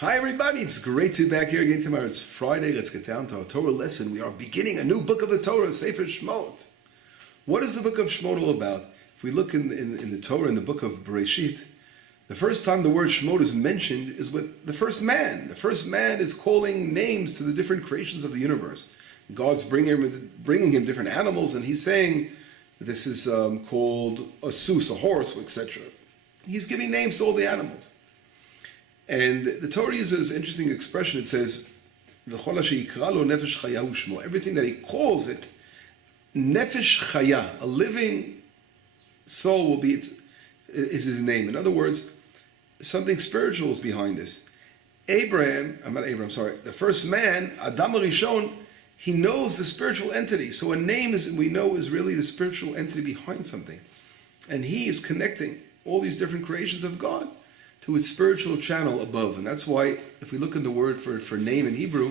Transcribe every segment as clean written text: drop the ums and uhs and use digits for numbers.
Hi everybody, it's great to be back here again tomorrow. It's Friday. Let's get down to our Torah lesson. We are beginning a new book of the Torah, Sefer Shemot. What is the book of Shemot all about? If we look in the Torah, in the book of Bereshit, the first time the word Shemot is mentioned is with the first man. The first man is calling names to the different creations of the universe. God's bringing him different animals, and he's saying, this is called a sus, a horse, etc. He's giving names to all the animals. And the Torah uses an interesting expression. It says, everything that he calls it, nefesh chaya, a living soul is his name. In other words, something spiritual is behind this. The first man, Adam Rishon, he knows the spiritual entity. So a name we know is really the spiritual entity behind something. And he is connecting all these different creations of God to its spiritual channel above. And that's why, if we look in the word for name in Hebrew,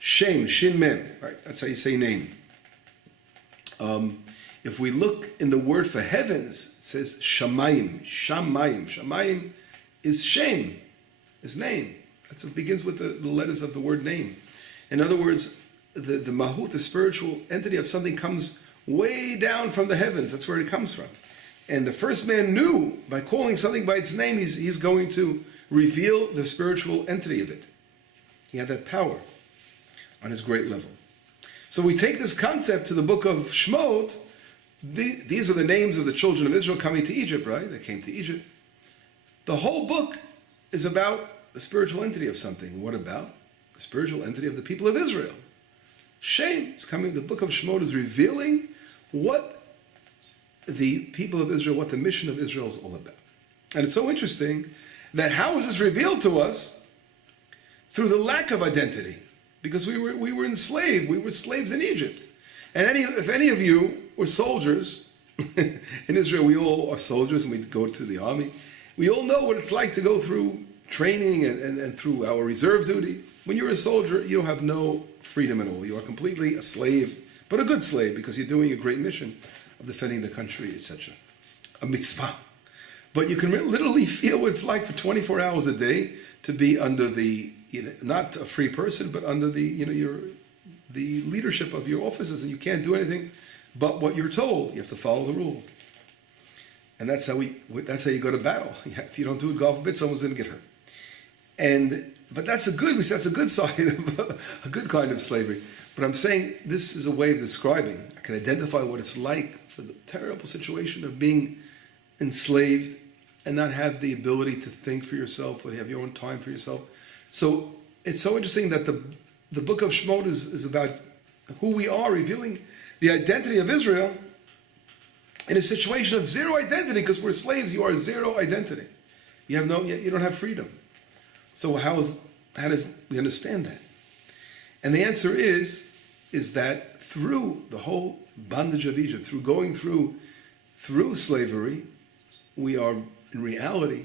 Shem, Shin Mem, right? That's how you say name. If we look in the word for heavens, it says Shamayim, Shamayim. Shamayim is Shem, his name. It begins with the letters of the word name. In other words, the mahut, the spiritual entity of something, comes way down from the heavens. That's where it comes from. And the first man knew, by calling something by its name, he's going to reveal the spiritual entity of it. He had that power on his great level. So we take this concept to the book of Shemot. These are the names of the children of Israel coming to Egypt, right? They came to Egypt. The whole book is about the spiritual entity of something. What about the spiritual entity of the people of Israel? Shem is coming. The book of Shemot is revealing what the people of Israel, what the mission of Israel is all about. And it's so interesting that how is this revealed to us? Through the lack of identity. Because we were enslaved. We were slaves in Egypt. And if any of you were soldiers, in Israel we all are soldiers and we go to the army, we all know what it's like to go through training and through our reserve duty. When you're a soldier, you don't have no freedom at all. You are completely a slave, but a good slave, because you're doing a great mission of defending the country, etc. A mitzvah. But you can literally feel what it's like for 24 hours a day to be under the, not a free person, but under the, the leadership of your officers, and you can't do anything but what you're told. You have to follow the rules. And that's how you go to battle. If you don't do it, God forbid, someone's going to get hurt. But that's a good side of a good kind of slavery. But I'm saying this is a way of describing. I can identify what it's like for the terrible situation of being enslaved and not have the ability to think for yourself, or have your own time for yourself. So it's so interesting that the book of Shemot is about who we are, revealing the identity of Israel in a situation of zero identity, because we're slaves. You are zero identity. You don't have freedom. So how does we understand that? And the answer is that through the whole bondage of Egypt, through going through slavery, we are in reality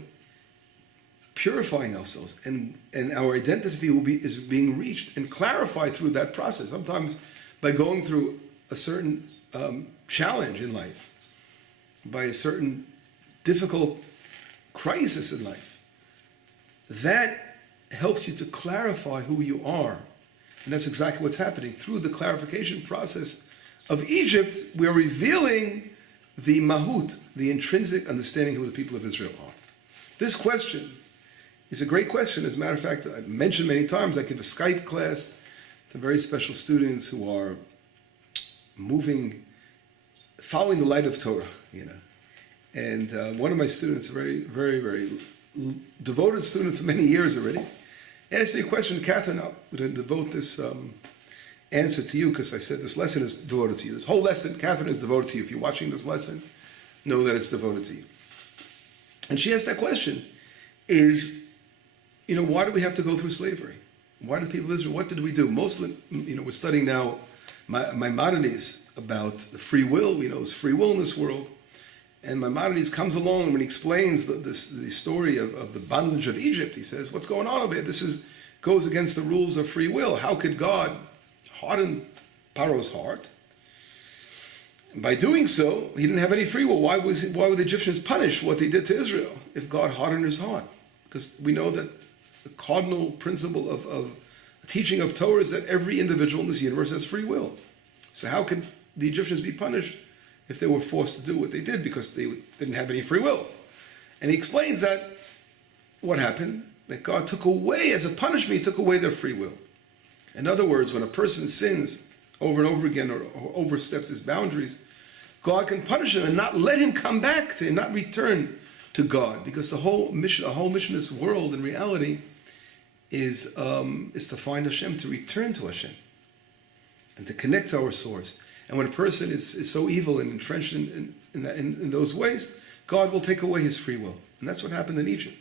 purifying ourselves, and our identity is being reached and clarified through that process. Sometimes by going through a certain challenge in life, by a certain difficult crisis in life, that helps you to clarify who you are. And that's exactly what's happening. Through the clarification process of Egypt, we are revealing the mahut, the intrinsic understanding of who the people of Israel are. This question is a great question. As a matter of fact, I've mentioned many times, I give a Skype class to very special students who are following the light of Torah, And one of my students, a very, very, very devoted student for many years already, asked me a question. Catherine, I'm going to devote this answer to you, because I said this lesson is devoted to you. This whole lesson, Catherine, is devoted to you. If you're watching this lesson, know that it's devoted to you. And she asked that question, why do we have to go through slavery? Why do the people of Israel, what did we do? Mostly, we're studying now Maimonides about the free will. We know there's free will in this world. And Maimonides comes along when he explains the story of the bondage of Egypt. He says, what's going on over here? This goes against the rules of free will. How could God harden Pharaoh's heart? And by doing so, he didn't have any free will. Why were the Egyptians punished for what they did to Israel if God hardened his heart? Because we know that the cardinal principle of teaching of Torah is that every individual in this universe has free will. So how could the Egyptians be punished if they were forced to do what they did because they didn't have any free will? And he explains that what happened, that God took away, as a punishment, he took away their free will. In other words, when a person sins over and over again or oversteps his boundaries, God can punish him and not let him come back to him, not return to God, because the whole mission of this world in reality is to find Hashem, to return to Hashem, and to connect to our source. And when a person is so evil and entrenched in those ways, God will take away his free will. And that's what happened in Egypt.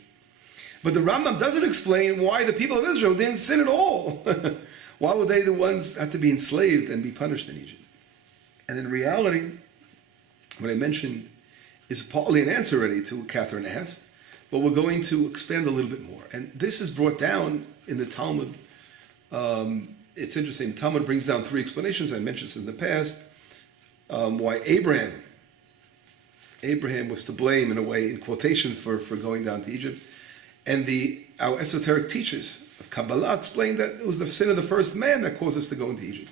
But the Rambam doesn't explain why the people of Israel didn't sin at all. Why were they the ones that had to be enslaved and be punished in Egypt? And in reality, what I mentioned is partly an answer already to what Catherine asked, but we're going to expand a little bit more. And this is brought down in the Talmud. It's interesting. The Talmud brings down three explanations. I mentioned this in the past. Why Abraham was to blame, in a way, in quotations, for going down to Egypt. And our esoteric teachers of Kabbalah explained that it was the sin of the first man that caused us to go into Egypt.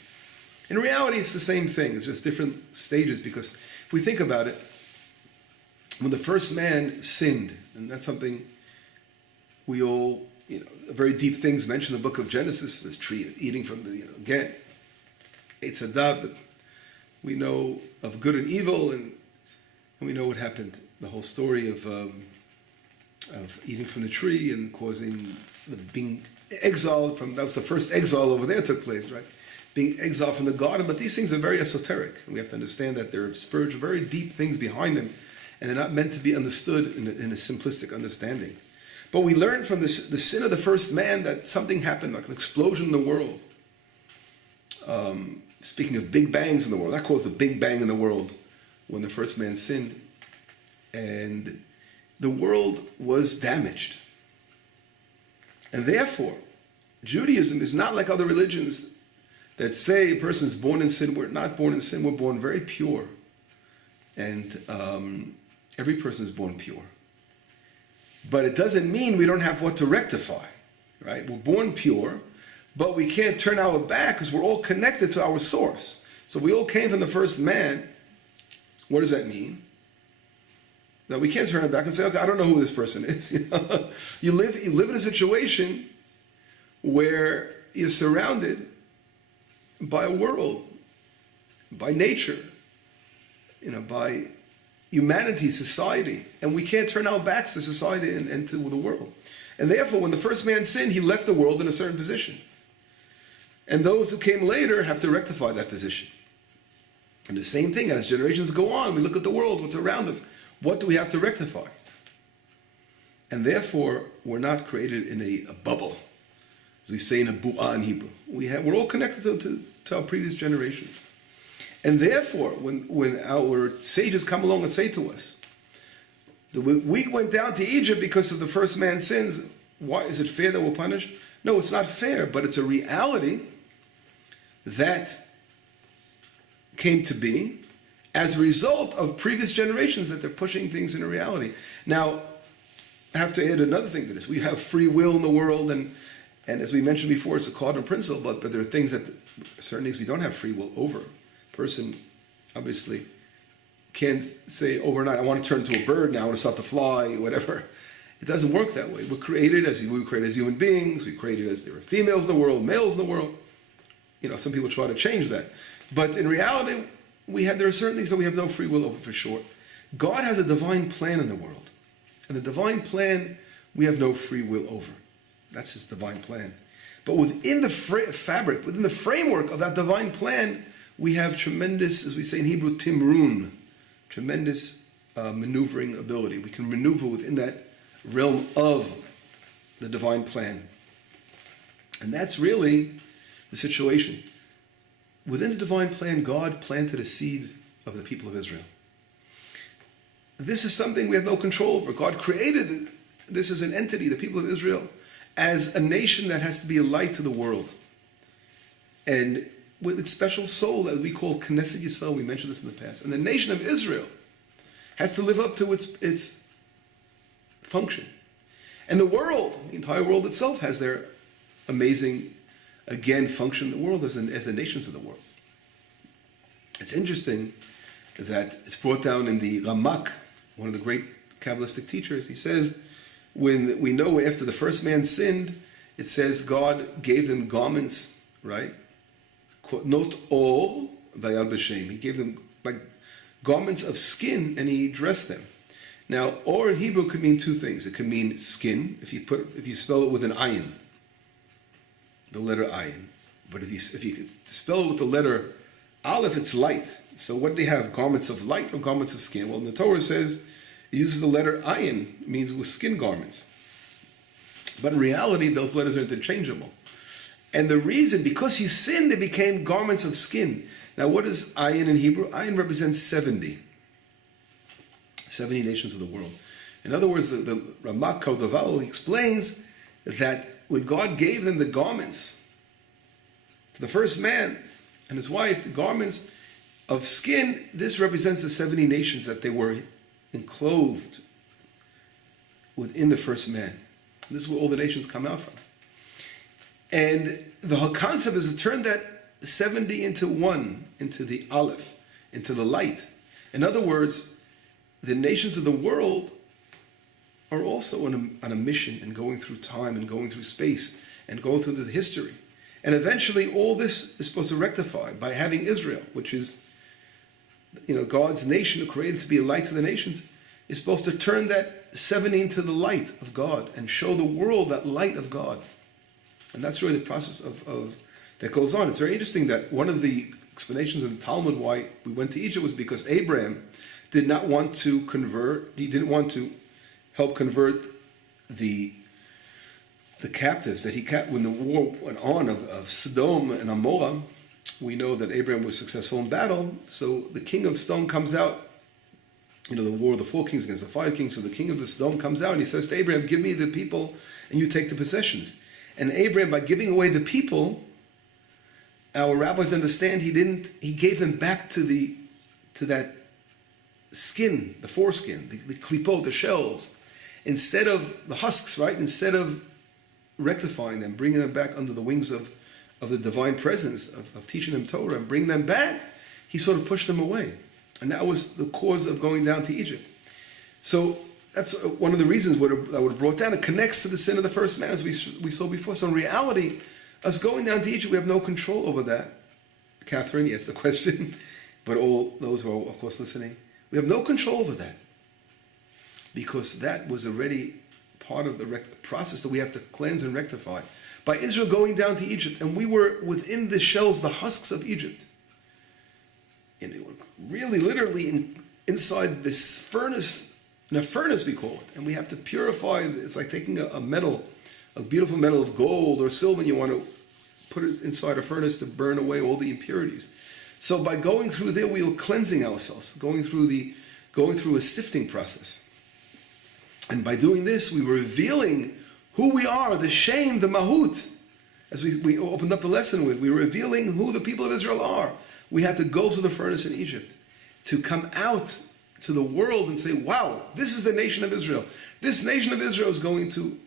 In reality, it's the same thing. It's just different stages, because if we think about it, when the first man sinned, and that's something we all, very deep things mentioned in the book of Genesis, this tree, eating from the, again, it's a doubt that we know of good and evil, and we know what happened. The whole story of eating from the tree and causing being exiled from, that was the first exile over there took place, right? Being exiled from the garden. But these things are very esoteric. We have to understand that there are spiritual, very deep things behind them, and they're not meant to be understood in a simplistic understanding. But we learn from the sin of the first man that something happened, like an explosion in the world. Speaking of big bangs in the world, that caused a big bang in the world when the first man sinned. And the world was damaged. And therefore, Judaism is not like other religions that say a person is born in sin. We're not born in sin. We're born very pure. And every person is born pure. But it doesn't mean we don't have what to rectify, right? We're born pure, but we can't turn our back because we're all connected to our source. So we all came from the first man. What does that mean? That we can't turn our back and say, okay, I don't know who this person is. You live in a situation where you're surrounded by a world, by nature, by humanity, society, and we can't turn our backs to society and to the world. And therefore, when the first man sinned, he left the world in a certain position. And those who came later have to rectify that position. And the same thing, as generations go on, we look at the world, what's around us, what do we have to rectify? And therefore, we're not created in a bubble, as we say in a bu'ah in Hebrew. We're all connected to our previous generations. And therefore, when our sages come along and say to us, we went down to Egypt because of the first man's sins, why is it fair that we're punished? No, it's not fair, but it's a reality that came to be as a result of previous generations, that they're pushing things into reality. Now, I have to add another thing to this. We have free will in the world, and as we mentioned before, it's a cardinal principle, but there are things certain things we don't have free will over. Person obviously can't say overnight, I want to turn into a bird now, I want to start to fly, whatever. It doesn't work that way. We're created as human beings. We're created as there are females in the world, males in the world. Some people try to change that. But in reality, there are certain things that we have no free will over, for sure. God has a divine plan in the world. And the divine plan, we have no free will over. That's his divine plan. But within the fabric, within the framework of that divine plan, we have tremendous, as we say in Hebrew, timrun, tremendous maneuvering ability. We can maneuver within that realm of the divine plan. And that's really the situation. Within the divine plan, God planted a seed of the people of Israel. This is something we have no control over. God created this as an entity, the people of Israel, as a nation that has to be a light to the world. And with its special soul that we call Knesset Yisrael, we mentioned this in the past. And the nation of Israel has to live up to its function. And the world, the entire world itself, has their amazing, again, function in the world as the nations of the world. It's interesting that it's brought down in the Ramak, one of the great Kabbalistic teachers. He says, when we know after the first man sinned, it says God gave them garments, right? Not all, vayal b'shem. He gave them like garments of skin, and he dressed them. Now, or in Hebrew could mean two things. It could mean skin, if you spell it with an ayin, the letter ayin. But if you spell it with the letter aleph, it's light. So what do they have? Garments of light or garments of skin? Well, the Torah says it uses the letter ayin, it means with skin garments. But in reality, those letters are interchangeable. And the reason, because he sinned, they became garments of skin. Now, what is ayin in Hebrew? Ayin represents 70 nations of the world. In other words, the Ramak Kodaval explains that when God gave them the garments to the first man and his wife, the garments of skin, this represents the 70 nations that they were enclosed within the first man. This is where all the nations come out from. And the whole concept is to turn that 70 into one, into the aleph, into the light. In other words, the nations of the world are also on a mission and going through time and going through space and going through the history. And eventually all this is supposed to rectify by having Israel, which is, God's nation created to be a light to the nations, is supposed to turn that 70 into the light of God and show the world that light of God. And that's really the process of that goes on. It's very interesting that one of the explanations of the Talmud why we went to Egypt was because Abraham did not want to convert. He didn't want to help convert the captives that he kept when the war went on of Sodom and Amorah. We know that Abraham was successful in battle. So the king of Sodom comes out. The war of the 4 kings against the 5 kings. So the king of the Sodom comes out and he says to Abraham, "Give me the people, and you take the possessions." And Abraham, by giving away the people, our rabbis understand he gave them back to that skin, the foreskin, the klipot, the shells, instead of the husks, right? Instead of rectifying them, bringing them back under the wings of the divine presence, of teaching them Torah and bring them back, he sort of pushed them away. And that was the cause of going down to Egypt. So that's one of the reasons that would have brought down. It connects to the sin of the first man, as we saw before. So in reality, us going down to Egypt, we have no control over that. Catherine, yes, the question, but all those who are, of course, listening, we have no control over that, because that was already part of the process that we have to cleanse and rectify. By Israel going down to Egypt, and we were within the shells, the husks of Egypt, and it was really literally inside this furnace, in a furnace we call it, and we have to purify. It's like taking a metal, a beautiful metal of gold or silver, and you want to put it inside a furnace to burn away all the impurities. So by going through there, we were cleansing ourselves, going through a sifting process. And by doing this, we were revealing who we are, the shame, the mahut. As we opened up the lesson with, we were revealing who the people of Israel are. We had to go through the furnace in Egypt to come out to the world and say, wow, this is the nation of Israel. This nation of Israel is going to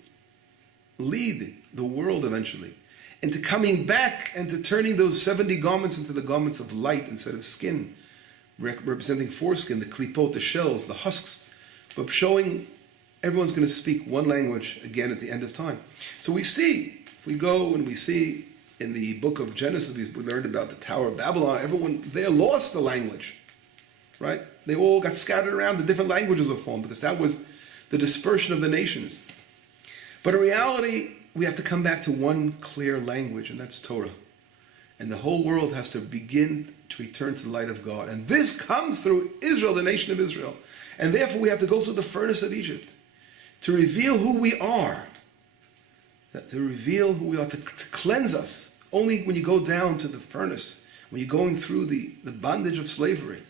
lead the world eventually into coming back and to turning those 70 garments into the garments of light instead of skin, representing foreskin, the klipot, the shells, the husks, but showing everyone's going to speak one language again at the end of time. So we go and we see in the book of Genesis, we learned about the Tower of Babylon. Everyone there lost the language, right? They all got scattered around. The different languages were formed because that was the dispersion of the nations. But in reality, we have to come back to one clear language, and that's Torah. And the whole world has to begin to return to the light of God. And this comes through Israel, the nation of Israel. And therefore, we have to go through the furnace of Egypt to reveal who we are. To reveal who we are, to cleanse us. Only when you go down to the furnace, when you're going through the bondage of slavery,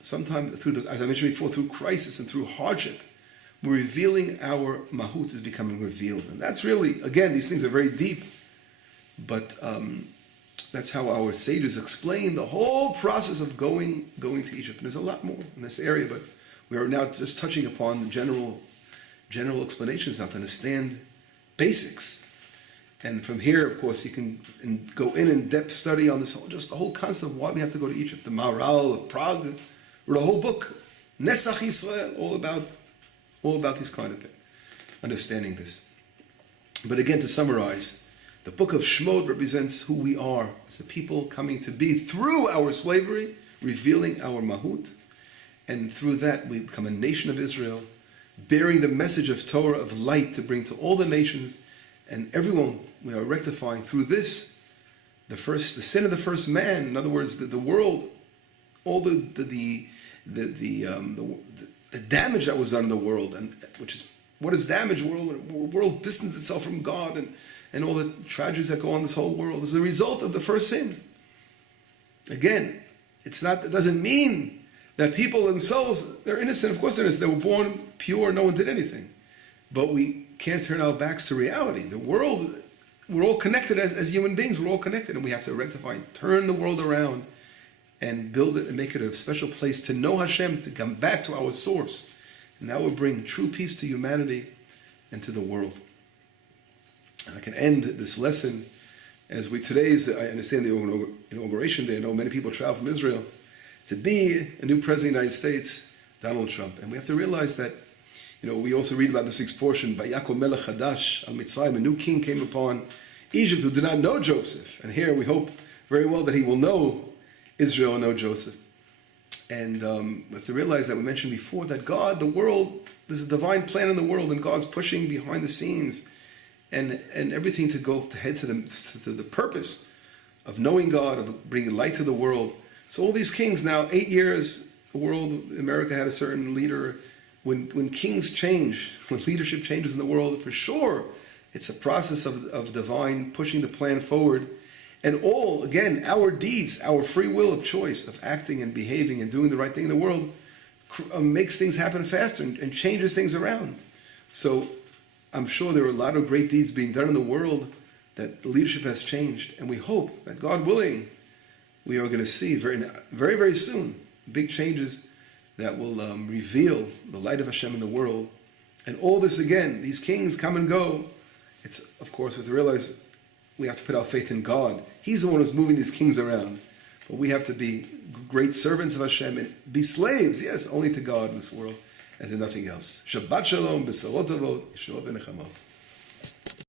sometimes as I mentioned before, through crisis and through hardship, we're revealing our mahut is becoming revealed. And that's really, again, these things are very deep, but that's how our sages explain the whole process of going to Egypt. And there's a lot more in this area, but we are now just touching upon the general general explanations now to understand basics. And from here, of course, you can go in depth study on this just the whole concept of why we have to go to Egypt. The Maharal of Prague wrote a whole book, Netzach Yisrael, all about these kind of things, understanding this. But again, to summarize, the book of Shemot represents who we are as a people coming to be through our slavery, revealing our mahut, and through that we become a nation of Israel, bearing the message of Torah, of light, to bring to all the nations and everyone. We are rectifying through this the sin of the first man. In other words, the world, all the damage that was done in the world, and which is what is damage? World distanced itself from God, and all the tragedies that go on in this whole world is the result of the first sin. Again, it doesn't mean that people themselves, they're innocent. Of course they're innocent. They were born pure, no one did anything. But we can't turn our backs to reality. The world, we're all connected as human beings. We're all connected, and we have to rectify, turn the world around and build it and make it a special place to know Hashem, to come back to our source. And that will bring true peace to humanity and to the world. And I can end this lesson as I understand the inauguration day. I know many people travel from Israel to be a new president of the United States, Donald Trump. And we have to realize that, we also read about this week's portion, Vayako Melech Hadash al Mitzrayim, a new king came upon Egypt who did not know Joseph. And here we hope very well that he will know Israel and know Joseph. And we have to realize that we mentioned before that God, the world, there's a divine plan in the world, and God's pushing behind the scenes and everything to head to the purpose of knowing God, of bringing light to the world. So all these kings now, 8 years, the world, America had a certain leader. When kings change, when leadership changes in the world, for sure, it's a process of divine pushing the plan forward. And all, again, our deeds, our free will of choice, of acting and behaving and doing the right thing in the world, makes things happen faster and changes things around. So I'm sure there are a lot of great deeds being done in the world that leadership has changed. And we hope that, God willing, we are going to see very, very, very soon big changes that will reveal the light of Hashem in the world. And all this, again, these kings come and go. It's, of course, we have to realize we have to put our faith in God. He's the one who's moving these kings around. But we have to be great servants of Hashem and be slaves, yes, only to God in this world and to nothing else. Shabbat shalom, b'sarot tovot, yeshuot v'nechamot.